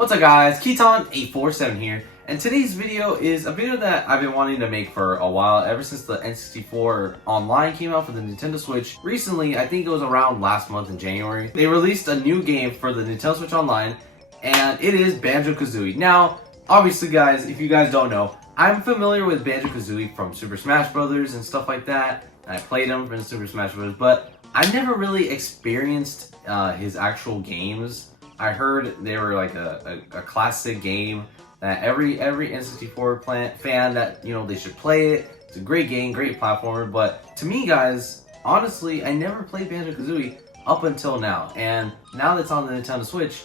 What's up guys, Keaton847 here, and today's video is a video that I've been wanting to make for a while, ever since the N64 Online came out for the Nintendo Switch. Recently, I think it was around last month in January, they released a new game for the Nintendo Switch Online, and it is Banjo-Kazooie. Now, obviously guys, if you guys don't know, I'm familiar with Banjo-Kazooie from Super Smash Bros. And stuff like that, and I played him in Super Smash Bros. But I never really experienced his actual games. I heard they were like a classic game that every N64 fan that, you know, they should play it. It's a great game, great platformer, but to me guys, honestly, I never played Banjo-Kazooie up until now. And now that it's on the Nintendo Switch,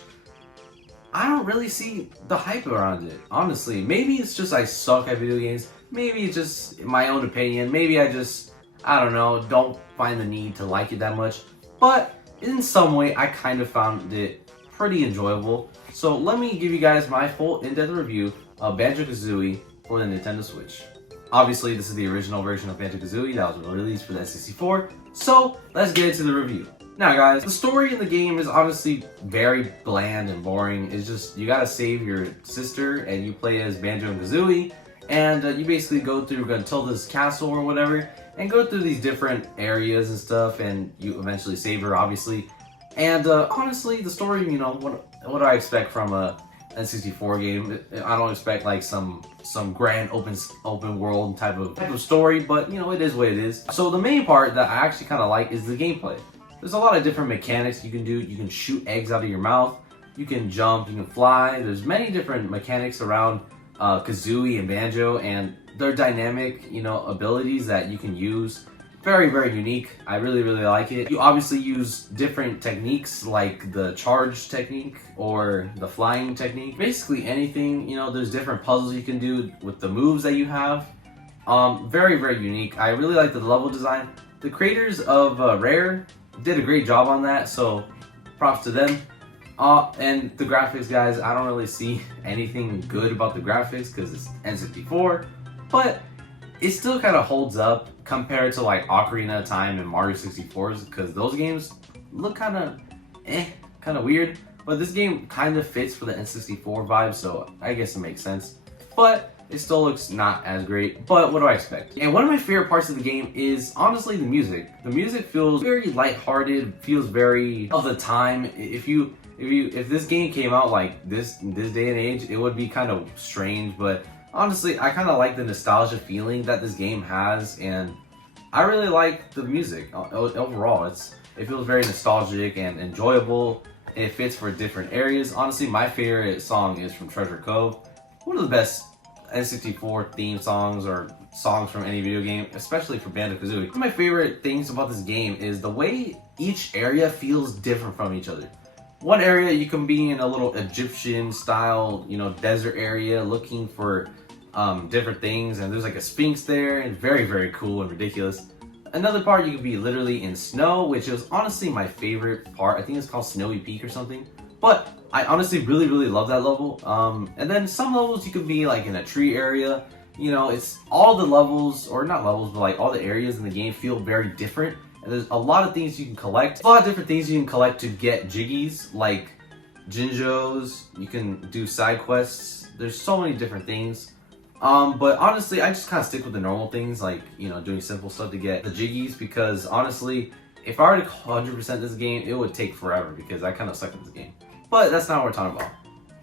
I don't really see the hype around it, honestly. Maybe it's just I suck at video games. Maybe it's just my own opinion. Maybe I don't know, don't find the need to like it that much. But in some way, I kind of found it pretty enjoyable. So let me give you guys my full in-depth review of Banjo-Kazooie for the Nintendo Switch. Obviously, this is the original version of Banjo-Kazooie that was released for the N64. So let's get into the review. Now guys, the story in the game is honestly very bland and boring. It's just, you gotta save your sister and you play as Banjo and Kazooie, and you basically go through Tilda's castle or whatever, and go through these different areas and stuff, and you eventually save her, obviously. And honestly, the story, you know, what do I expect from a N64 game? I don't expect like some grand open world type of story, but you know, it is what it is. So the main part that I actually kind of like is the gameplay. There's a lot of different mechanics you can do. You can shoot eggs out of your mouth, you can jump, you can fly. There's many different mechanics around Kazooie and Banjo, and their dynamic, you know, abilities that you can use. Very, very unique. I really, really like it. You obviously use different techniques like the charge technique or the flying technique. Basically anything, you know, there's different puzzles you can do with the moves that you have. Very, very unique. I really like the level design. The creators of Rare did a great job on that, so props to them. And the graphics, guys, I don't really see anything good about the graphics because it's N64, but it still kind of holds up compared to like Ocarina of Time and Mario 64's, because those games look kind of weird, but this game kind of fits for the N64 vibe, so I guess it makes sense. But it still looks not as great, but what do I expect? And one of my favorite parts of the game is honestly the music. The music feels very lighthearted, feels very of the time. If this game came out like this in this day and age, it would be kind of strange, but honestly, I kind of like the nostalgia feeling that this game has, and I really like the music overall. It feels very nostalgic and enjoyable. It fits for different areas. Honestly, my favorite song is from Treasure Cove. One of the best N64 theme songs or songs from any video game, especially for Banjo-Kazooie. One of my favorite things about this game is the way each area feels different from each other. One area you can be in a little Egyptian style, you know, desert area looking for different things, and there's like a sphinx there, and very, very cool and ridiculous. Another part you could be literally in snow, which is honestly my favorite part. I think it's called Snowy Peak or something, but I honestly really, really love that level. And then some levels you could be like in a tree area. You know, it's all the levels, or not levels, but like all the areas in the game feel very different. And there's a lot of things you can collect. A lot of different things you can collect to get jiggies, like Jinjos. You can do side quests. There's so many different things. But honestly, I just kind of stick with the normal things, like, you know, doing simple stuff to get the jiggies, because honestly, if I were to 100% this game, it would take forever because I kind of suck at this game. But that's not what we're talking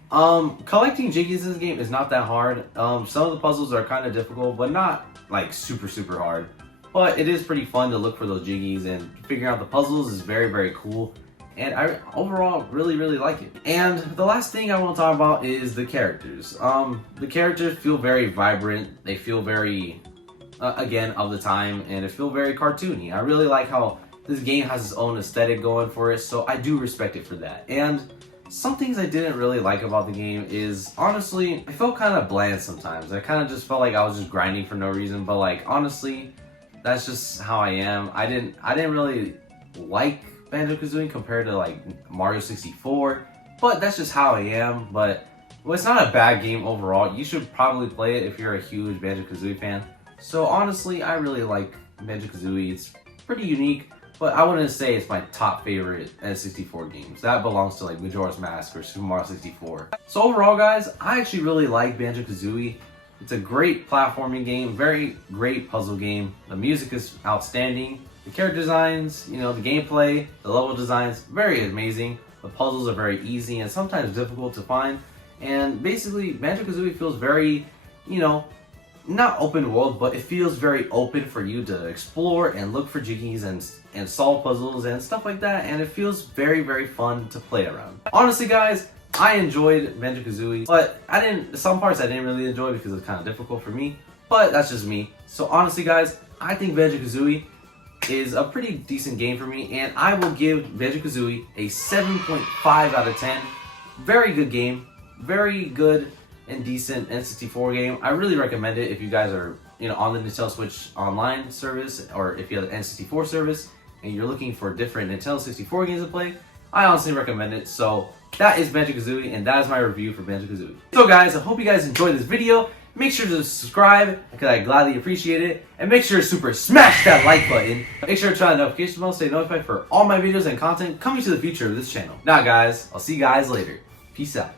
about. Collecting jiggies in this game is not that hard. Some of the puzzles are kind of difficult, but not like super, super hard. But it is pretty fun to look for those jiggies, and figuring out the puzzles is very, very cool. And I overall really, really like it. And the last thing I want to talk about is the characters. The characters feel very vibrant. They feel very, again, of the time, and it feels very cartoony. I really like how this game has its own aesthetic going for it, so I do respect it for that. And some things I didn't really like about the game is, honestly, I felt kind of bland sometimes. I kind of just felt like I was just grinding for no reason, but like, honestly, that's just how I am. I didn't really like Banjo-Kazooie compared to like Mario 64, but that's just how I am. But well, it's not a bad game overall. You should probably play it if you're a huge Banjo-Kazooie fan. So honestly, I really like Banjo-Kazooie. It's pretty unique, but I wouldn't say it's my top favorite N64 games. That belongs to like Majora's Mask or Super Mario 64. So overall guys, I actually really like Banjo-Kazooie. It's a great platforming game, very great puzzle game. The music is outstanding. The character designs, the gameplay, the level designs, very amazing. The puzzles are very easy and sometimes difficult to find. And basically, Banjo-Kazooie feels very, not open world, but it feels very open for you to explore and look for jiggies and solve puzzles and stuff like that. And it feels very, very fun to play around. Honestly, guys, I enjoyed Banjo-Kazooie, but some parts I didn't really enjoy because it's kind of difficult for me. But that's just me. So honestly, guys, I think Banjo-Kazooie is a pretty decent game for me, and I will give Banjo-Kazooie a 7.5 out of 10. Very good game. Very good and decent N64 game. I really recommend it if you guys are on the Nintendo Switch Online service, or if you have the N64 service and you're looking for different Nintendo 64 games to play. I honestly recommend it. So that is Banjo-Kazooie, and that is my review for Banjo-Kazooie. So guys, I hope you guys enjoyed this video. Make sure to subscribe because I gladly appreciate it, and make sure to super smash that like button. Make sure to turn on the notification bell to stay notified for all my videos and content coming to the future of this channel. Now guys, I'll see you guys later. Peace out.